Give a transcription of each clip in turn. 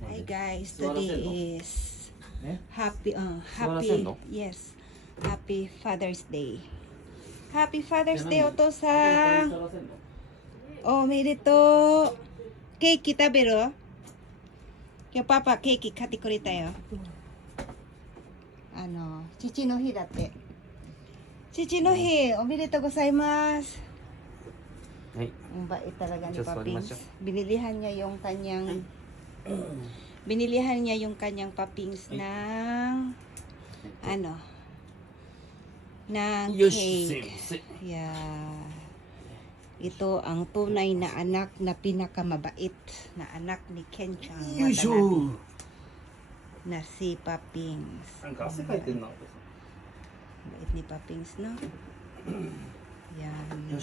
Hi guys, today is happy yes, happy Father's Day. Happy Father's Day, お父さん。おめでとう。ケーキ食べる？今日パパケーキ買ってくれたよ。父の日だって。父の日、おめでとうございます。Ang bait talaga ni Papings. Binilihan niya yung kanyang Papings ng ng cake. Yeah. Ito ang tunay na anak na pinakamabait na anak ni Kenchang Watanabe na si Papings. Bait ni Papings, no? Yan.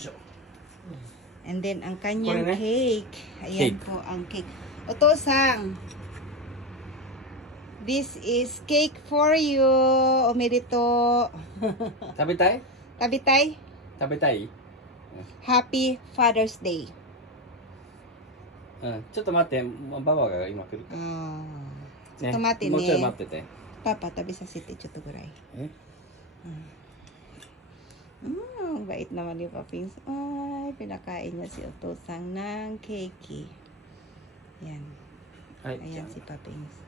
And then, ang kanyang cake. Ayan po ang cake. Otosang, this is cake for you. Omerito. Tabitay? Tabitay? Tabitay? Happy Father's Day. ちょっと待って、ババが今来るから。ちょっと待ってね。もうちょい待ってて。パパ、食べさせてちょっとぐらい。Bait naman ni Papings. Ay, pinakain niya si Otosang ng cake. Yan. Ayan si Papings.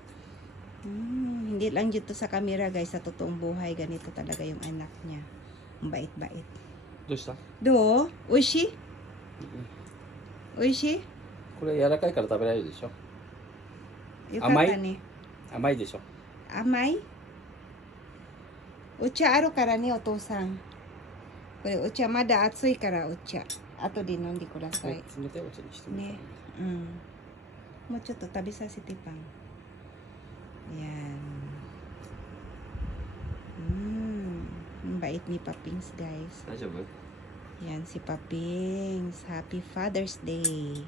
Hindi lang dito sa camera guys, sa totoong buhay, ganito talaga yung anak niya. Ang bait-bait. Dosta? Do? Oishi? Oishi? これ柔らかいから食べられるでしょ。甘いね。甘いでしょ。甘い？お茶あるからね、お父さん。これお茶まだ熱いからお茶。後で飲んでください。冷たいお茶にしてみね。もうちょっと食べさせてパン。Yan. Bait ni Papings, guys. 大丈夫? Yan si Papings. Happy Father's Day.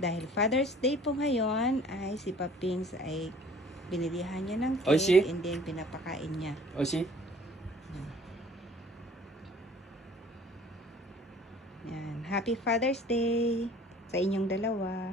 Dahil Father's Day po ngayon, ay si Papings ay binilihan niya ng cake and then pinapakain niya. Oishi? Yan. Happy Father's Day sa inyong dalawa.